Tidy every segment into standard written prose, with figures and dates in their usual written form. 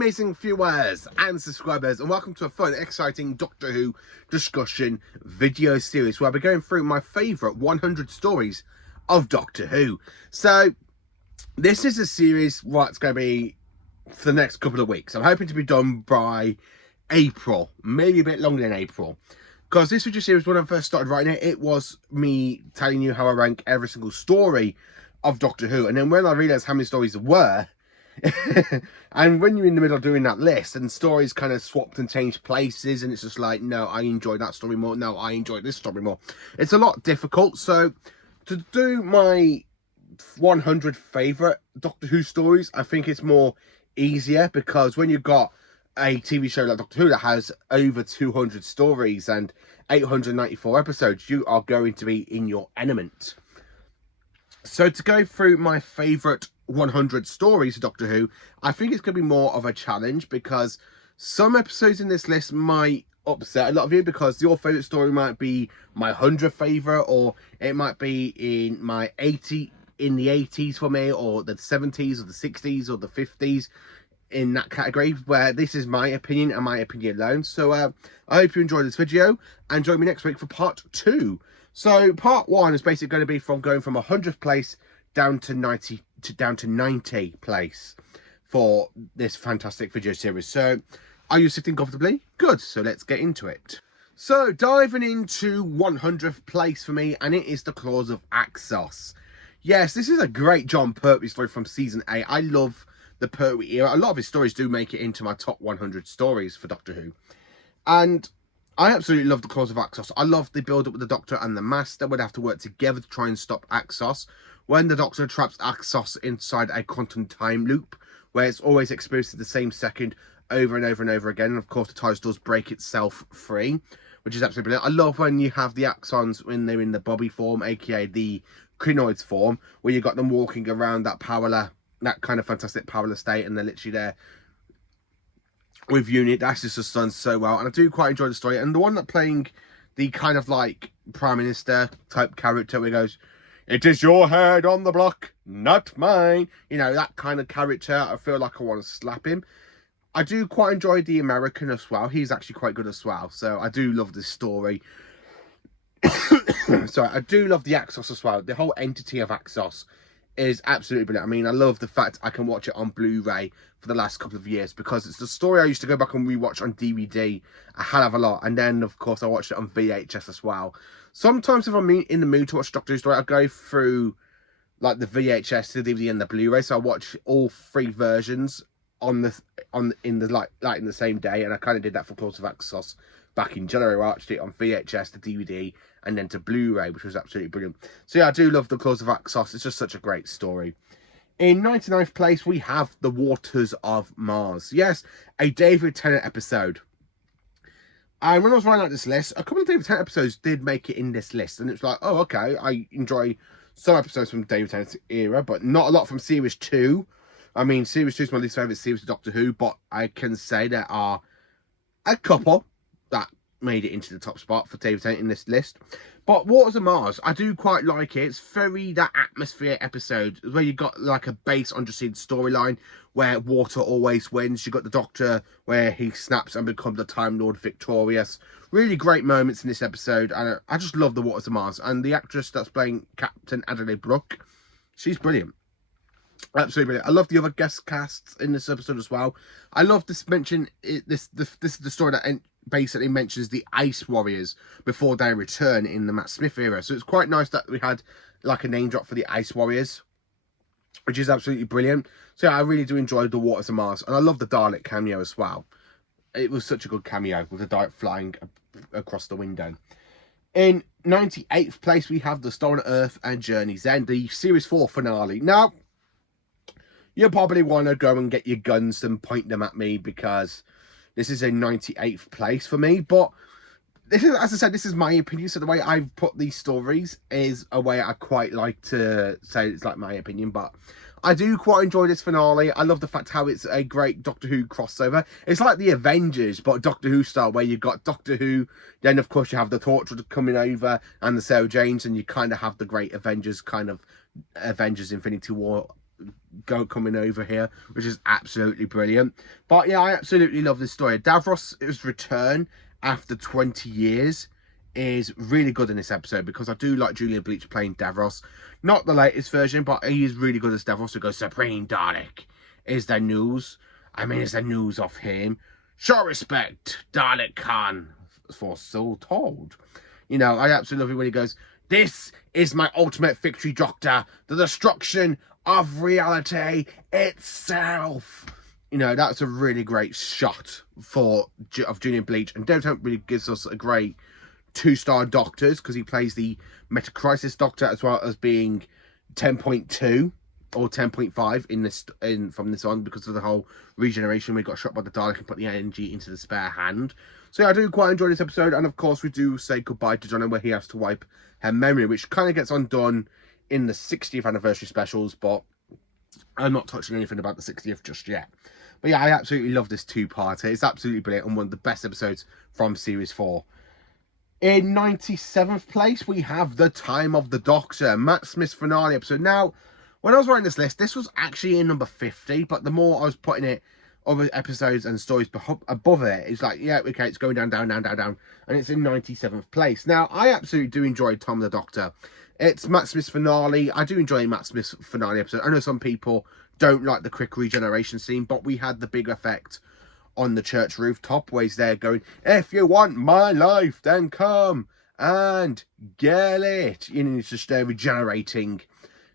amazing viewers and subscribers, and welcome to a fun, exciting Doctor Who discussion video series where I'll be going through my favourite 100 stories of Doctor Who. So, this is a series it's going to be for the next couple of weeks. I'm hoping to be done by April, maybe a bit longer than April. Because this video series, when I first started writing it, it was me telling you how I rank every single story of Doctor Who. And then when I realised how many stories there were, and when you're in the middle of doing that list and stories kind of swapped and changed places, and it's just like, no, I enjoyed that story more, no, I enjoyed this story more, it's a lot difficult. So to do my 100 favourite Doctor Who stories, I think it's more easier, because when you've got a TV show like Doctor Who that has over 200 stories and 894 episodes, you are going to be in your element. So to go through my favourite 100 stories of Doctor Who, I think it's going to be more of a challenge, because some episodes in this list might upset a lot of you, because your favourite story might be my 100th favourite, or it might be in my 80s for me, or the 70s or the 60s or the 50s, in that category, where this is my opinion and my opinion alone. So I hope you enjoyed this video, and join me next week for part 2. So part 1 is basically going to be from going from 100th place down to 90 place for this fantastic video series. So are you sitting comfortably? Good, so let's get into it. So diving into 100th place for me, and it is The Claws of Axos. Yes, this is a great Jon Pertwee story from season 8. I love the Pertwee era. A lot of his stories do make it into my top 100 stories for Doctor Who, and I absolutely love The Claws of Axos. I love the build up with the Doctor and the Master would have to work together to try and stop Axos. When the Doctor traps Axos inside a quantum time loop, where it's always experienced the same second over and over and over again, and of course the TARDIS does break itself free, which is absolutely brilliant. I love when you have the Axons when they're in the Bobby form, aka the Crinoids form, where you got them walking around that kind of fantastic powerless state, and they're literally there with Unit. That's just done so well, and I do quite enjoy the story. And the one that playing the kind of like Prime Minister type character, where he goes, "It is your head on the block, not mine." You know, that kind of character. I feel like I want to slap him. I do quite enjoy the American as well. He's actually quite good as well. So I do love this story. Sorry, I do love the Axos as well. The whole entity of Axos is absolutely brilliant. I mean, I love the fact I can watch it on Blu-ray for the last couple of years, because it's the story I used to go back and rewatch on DVD a hell of a lot. And then, of course, I watched it on VHS as well. Sometimes if I'm in the mood to watch Doctor Who story, I go through like the VHS, the DVD, and the Blu-ray. So I watch all 3 versions in the same day, and I kind of did that for Claws of Axos back in January. I watched it on VHS, the DVD, and then to Blu-ray, which was absolutely brilliant. So yeah, I do love The Claws of Axos. It's just such a great story. In 99th place, we have The Waters of Mars. Yes, a David Tennant episode. And when I was writing out this list, a couple of David Tennant episodes did make it in this list. And it's like, oh, okay, I enjoy some episodes from David Tennant's era, but not a lot from Series 2. I mean, Series 2 is my least favourite series of Doctor Who, but I can say there are a couple that made it into the top spot for David Tennant in this list. But Waters of Mars, I do quite like it. It's very that atmosphere episode where you got like a base Androcene storyline where water always wins. You got the Doctor where he snaps and becomes the Time Lord victorious. Really great moments in this episode, and I just love the Waters of Mars. And the actress that's playing Captain Adelaide Brooke, she's brilliant. Absolutely brilliant. I love the other guest casts in this episode as well. I love this mention. This is the story that basically mentions the Ice Warriors before they return in the Matt Smith era. So it's quite nice that we had like a name drop for the Ice Warriors, which is absolutely brilliant. So yeah, I really do enjoy the Waters of Mars, and I love the Dalek cameo as well. It was such a good cameo with the Dalek flying across the window. In 98th place, we have The Stolen Earth and Journey's End, the Series 4 finale. Now, you probably want to go and get your guns and point them at me, because this is a 98th place for me. But this is, as I said, this is my opinion. So the way I've put these stories is a way I quite like to say it's like my opinion. But I do quite enjoy this finale. I love the fact how it's a great Doctor Who crossover. It's like the Avengers, but Doctor Who style, where you've got Doctor Who, then of course you have the Torchwood coming over, and the Sarah Janes, and you kind of have the great Avengers, kind of Avengers Infinity War coming over here, which is absolutely brilliant. But yeah, I absolutely love this story. Davros' return after 20 years is really good in this episode, because I do like Julian Bleach playing Davros. Not the latest version, but he is really good as Davros, who goes, Supreme Dalek, is there news? I mean, is there news of him? Show respect, Dalek Khan, for so told. You know, I absolutely love it when he goes, this is my ultimate victory, Doctor, the destruction of reality itself. You know, that's a really great shot of Julian Bleach, and David Tennant really gives us a great 2-star Doctors, because he plays the Metacrisis Doctor as well as being 10.2 or 10.5 from this on, because of the whole regeneration. We got shot by the Dalek and put the energy into the spare hand. So yeah, I do quite enjoy this episode, and of course we do say goodbye to Jonna, where he has to wipe her memory, which kind of gets undone in the 60th anniversary specials, but I'm not touching anything about the 60th just yet. But yeah, I absolutely love this 2-parter. It's absolutely brilliant, and one of the best episodes from Series 4. In 97th place, we have The Time of the Doctor, Matt Smith's finale episode. Now, when I was writing this list, this was actually in number 50, but the more I was putting it, other episodes and stories above it, it's like, yeah, okay, it's going down, and it's in 97th place. Now, I absolutely do enjoy Time of the Doctor. It's Matt Smith's finale. I do enjoy Matt Smith's finale episode. I know some people don't like the quick regeneration scene, but we had the big effect on the church rooftop, where he's there going, if you want my life, then come and get it. You know, he's just there regenerating.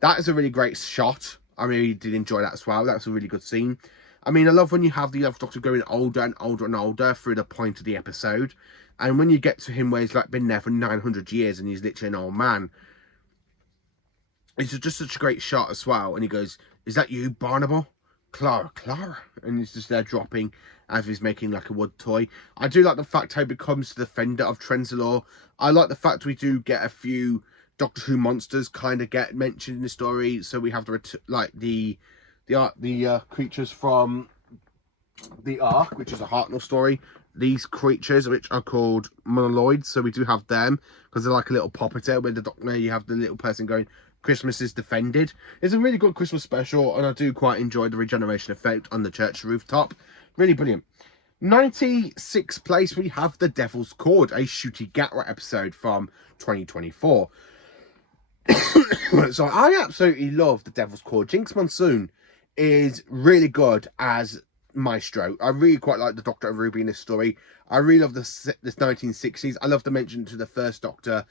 That is a really great shot. I really did enjoy that as well. That's a really good scene. I mean, I love when you have the 11th Doctor going older and older and older through the point of the episode. And when you get to him where he's like been there for 900 years and he's literally an old man, it's just such a great shot as well. And he goes, is that you, Barnable? Clara. And he's just there dropping as he's making like a wood toy. I do like the fact how he becomes the defender of Trenzalore. I like the fact we do get a few Doctor Who monsters kind of get mentioned in the story. So we have the creatures from the Ark, which is a Hartnell story. These creatures, which are called monoloids, so we do have them, because they're like a little puppeteer, where the Doctor, you have the little person going, Christmas is defended. It's a really good Christmas special, and I do quite enjoy the regeneration effect on the church rooftop. Really brilliant. 96th place, we have The Devil's Cord, a Ncuti Gatwa episode from 2024. So I absolutely love The Devil's Cord. Jinx Monsoon is really good as Maestro. I really quite like the Doctor of Ruby in this story. I really love this 1960s. I love the mention to the first Doctor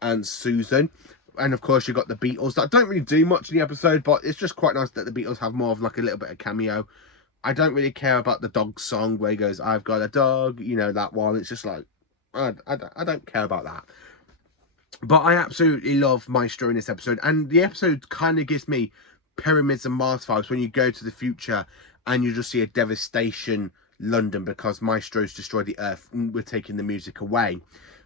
and Susan. And of course, you've got the Beatles that don't really do much in the episode, but it's just quite nice that the Beatles have more of like a little bit of cameo. I don't really care about the dog song where he goes, I've got a dog, you know, that one. It's just like, I don't care about that. But I absolutely love Maestro in this episode. And the episode kind of gives me Pyramids and Mars vibes when you go to the future and you just see a devastation London because Maestro's destroyed the Earth and we're taking the music away.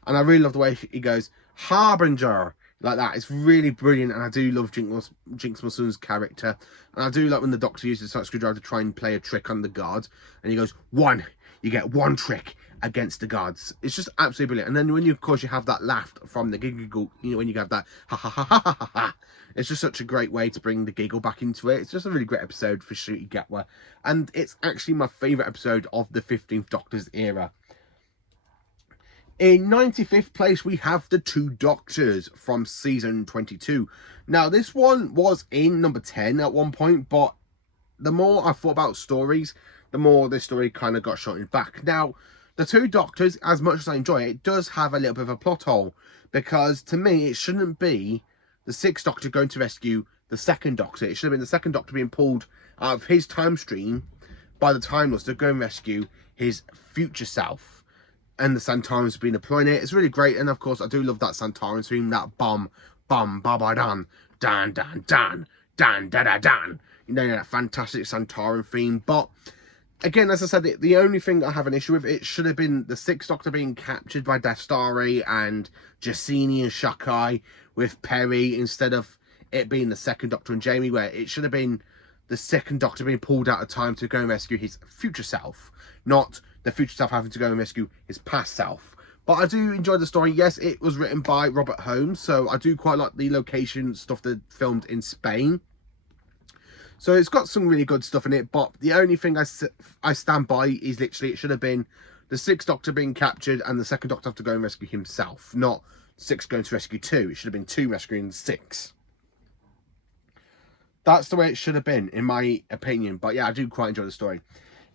And I really love the way he goes, Harbinger, like that. It's really brilliant, and I do love Jinx Monsoon's character. And I do like when the Doctor uses the screwdriver to try and play a trick on the guard, and he goes, you get one trick against the guards. It's just absolutely brilliant. And then when you, of course, you have that laugh from the giggle, you know, when you have that ha ha ha ha ha ha. It's just such a great way to bring the giggle back into it. It's just a really great episode for Ncuti Gatwa, and it's actually my favourite episode of the 15th Doctor's era. In 95th place, we have The Two Doctors from season 22. Now, this one was in number 10 at one point, but the more I thought about stories, the more this story kind of got shortened back. Now, The Two Doctors, as much as I enjoy it, does have a little bit of a plot hole, because to me, it shouldn't be the 6th Doctor going to rescue the 2nd Doctor. It should have been the 2nd Doctor being pulled out of his time stream by the Time Lords to go and rescue his future self. And the Santarans have been deploying it. It's really great. And of course, I do love that Santaran theme, that bum, ba ba dan, dan, dan, dan, dan, da da dan. You know, that fantastic Santaran theme. But again, as I said, the only thing I have an issue with, it should have been the 6th Doctor being captured by Dastari and Jacini and Shakai with Perry, instead of it being the 2nd Doctor and Jamie, where it should have been the 2nd Doctor being pulled out of time to go and rescue his future self, not the future self having to go and rescue his past self. But I do enjoy the story. Yes, it was written by Robert Holmes, so I do quite like the location stuff that filmed in Spain. So it's got some really good stuff in it, but the only thing I stand by is literally it should have been the 6th Doctor being captured and the 2nd Doctor have to go and rescue himself, not 6 going to rescue 2. It should have been 2 rescuing 6. That's the way it should have been, in my opinion. But yeah, I do quite enjoy the story.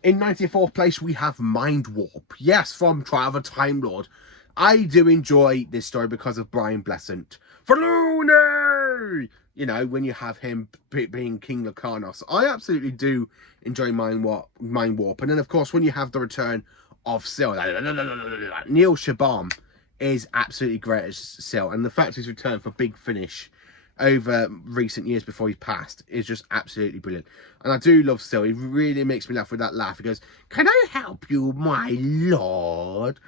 In 94th place, we have Mind Warp. Yes, from Trial of a Time Lord. I do enjoy this story because of Brian Blessant. Faluni! You know, when you have him being King Locarnos. I absolutely do enjoy Mind Warp. And then, of course, when you have the return of Sil, Neil Shabam is absolutely great as Sil. And the fact he's returned for Big Finish over recent years before he passed is just absolutely brilliant. And I do love Sil. He really makes me laugh with that laugh. He goes, "Can I help you, my lord?"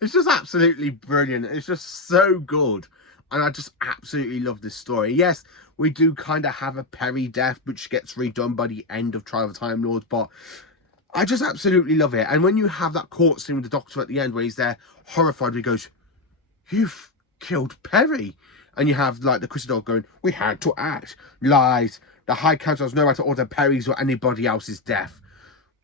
It's just absolutely brilliant. It's just so good. And I just absolutely love this story. Yes, we do kind of have a Peri death, which gets redone by the end of Trial of the Time Lords, but I just absolutely love it. And when you have that court scene with the Doctor at the end where he's there horrified, he goes, "You've killed Peri." And you have like the Crystal Dog going, "We had to act. Lies. The High Council has no right to order Peri's or anybody else's death.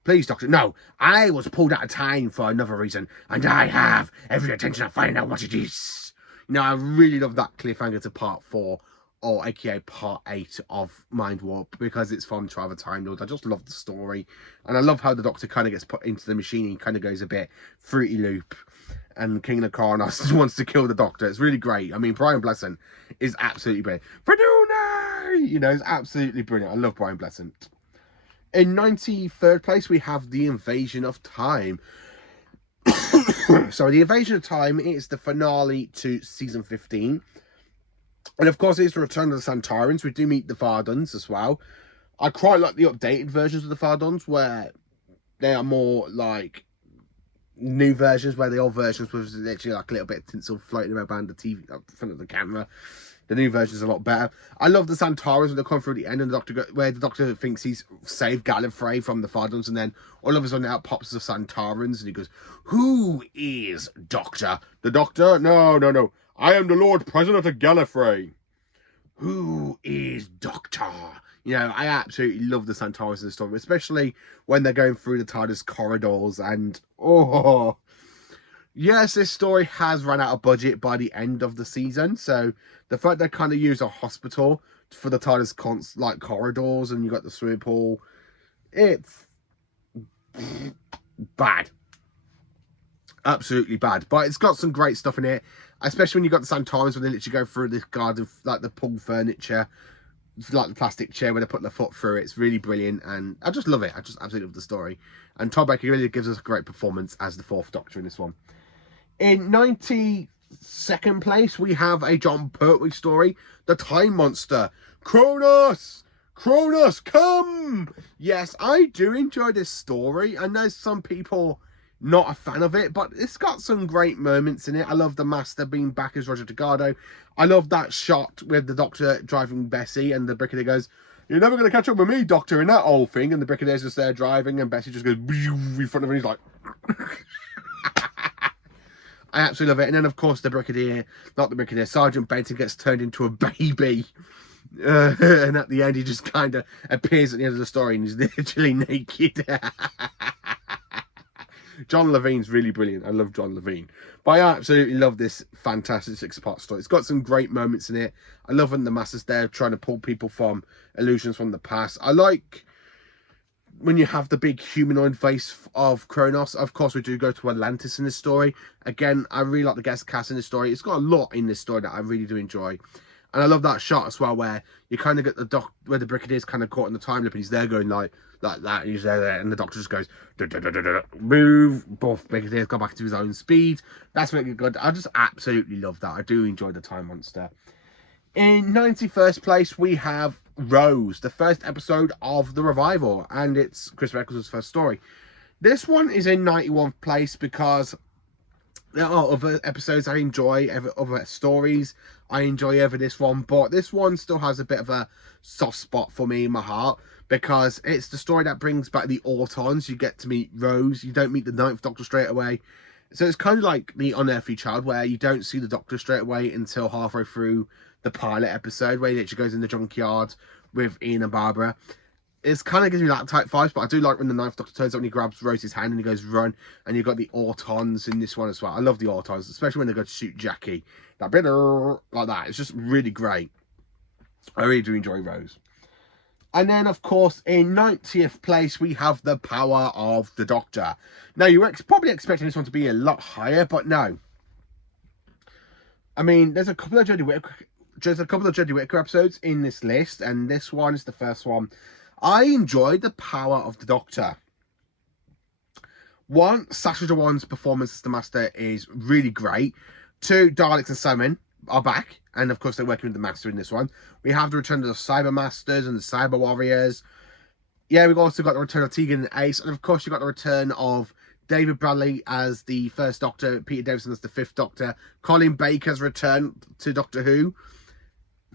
Please, Doctor." "No, I was pulled out of time for another reason, and I have every intention of finding out what it is." You know, I really love that cliffhanger to part 4, or aka part 8 of Mind Warp, because it's from Trial of the Time Lord. I just love the story, and I love how the Doctor kind of gets put into the machine and kind of goes a bit Fruity Loop, and King Locarnos wants to kill the Doctor. It's really great. I mean, Brian Blessant is absolutely brilliant. Feduna! You know, it's absolutely brilliant. I love Brian Blessant. In 93rd place, we have The Invasion of Time. So The Invasion of Time is the finale to season 15. And of course, it's the return of the Santarans. We do meet the Vardans as well. I quite like the updated versions of the Vardans, where they are more like new versions, where the old versions was literally like a little bit of tinsel floating around the TV in front of the camera. The new version is a lot better. I love the Santarans when they come through the end, and where the Doctor thinks he's saved Gallifrey from the Vardans, and then all of a sudden out pops the Santarans, and he goes, "Who is Doctor?" "The Doctor? No. I am the Lord President of Gallifrey." "Who is Doctor?" You know, I absolutely love the Santarans in the story, especially when they're going through the TARDIS corridors, and yes, this story has run out of budget by the end of the season, so the fact they kind of use a hospital for the TARDIS corridors, and you got the swimming pool, it's bad. Absolutely bad. But it's got some great stuff in it, especially when you got the Santarans, when they literally go through this garden, like the pool furniture, like the plastic chair where they put their foot through it. It's really brilliant, and I just love it. I just absolutely love the story. And Tom Baker really gives us a great performance as the 4th Doctor in this one. In 92nd place, we have a Jon Pertwee story, The Time Monster. Cronus, come! Yes, I do enjoy this story. I know some people not a fan of it, but it's got some great moments in it. I love the Master being back as Roger Delgado. I love that shot with the Doctor driving Bessie, and the Brigadier goes, "You're never going to catch up with me, Doctor," in that old thing. And the Brigadier's just there driving, and Bessie just goes in front of him. He's like... I absolutely love it. And then, of course, Sergeant Benton gets turned into a baby. And at the end, he just kind of appears at the end of the story, and he's literally naked. John Levine's really brilliant. I love John Levine. But I absolutely love this fantastic 6-part story. It's got some great moments in it. I love when the Master's there trying to pull people from illusions from the past. I like when you have the big humanoid face of Kronos. Of course, we do go to Atlantis in this story. Again, I really like the guest cast in this story. It's got a lot in this story that I really do enjoy. And I love that shot as well, where you kind of get where the Brigadier's kind of caught in the time loop, and he's there going like that, and he's there, and the Doctor just goes, move, both Brigadiers go back to his own speed. That's really good. I just absolutely love that. I do enjoy the Time Monster. In 91st place, we have Rose, the first episode of the revival, and it's Chris Eccleston's first story. This one is in 91st place because there are other episodes I enjoy, other stories I enjoy over this one, but this one still has a bit of a soft spot for me in my heart, because it's the story that brings back the Autons. You get to meet Rose. You don't meet the 9th Doctor straight away. So it's kind of like The Unearthly Child, where you don't see the Doctor straight away until halfway through the pilot episode, where he literally goes in the junkyard with Ian and Barbara. It's kind of gives me that type vibes, but I do like when the Ninth Doctor turns up and he grabs Rose's hand and he goes, run. And you've got the Autons in this one as well. I love the Autons, especially when they go to shoot Jackie. That bit like that. It's just really great. I really do enjoy Rose. And then, of course, in 90th place, we have The Power of the Doctor. Now, you were probably expecting this one to be a lot higher, but no. I mean, there's a couple of Jodie Whittaker episodes in this list, and this one is the first one. I enjoyed The Power of the Doctor. One, Sacha Dhawan's performance as the Master is really great. Two, Daleks and Simon are back, and of course they're working with the Master in this one. We have the return of the Cyber Masters and the Cyber Warriors. Yeah, we've also got the return of Tegan and Ace, and of course you've got the return of David Bradley as the first Doctor, Peter Davison as the fifth Doctor, Colin Baker's return to Doctor Who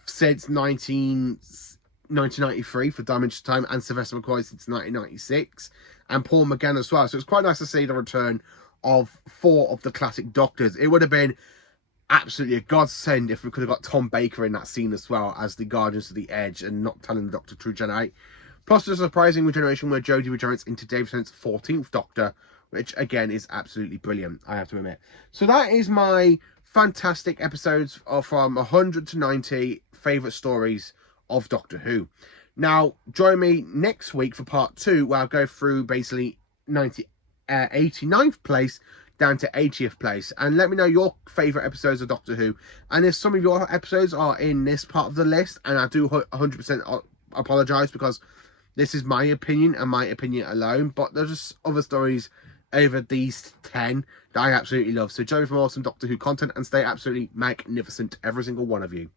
since 1993 for Dimension Time, and Sylvester McCoy since 1996, and Paul McGann as well. So it's quite nice to see the return of 4 of the classic Doctors. It would have been absolutely a godsend if we could have got Tom Baker in that scene as well as the Guardians of the Edge and not telling the Doctor to regenerate. Plus the surprising regeneration where Jodie regenerates into David Tennant's 14th Doctor, which again is absolutely brilliant, I have to admit. So that is my fantastic episodes from 100 to 90 favourite stories of Doctor Who. Now, join me next week for part 2, where I'll go through basically 89th place down to 80th place, and let me know your favourite episodes of Doctor Who, and if some of your episodes are in this part of the list, and I do 100% apologise because this is my opinion and my opinion alone, but there's just other stories over these 10 that I absolutely love. So join me for more awesome Doctor Who content and stay absolutely magnificent, every single one of you.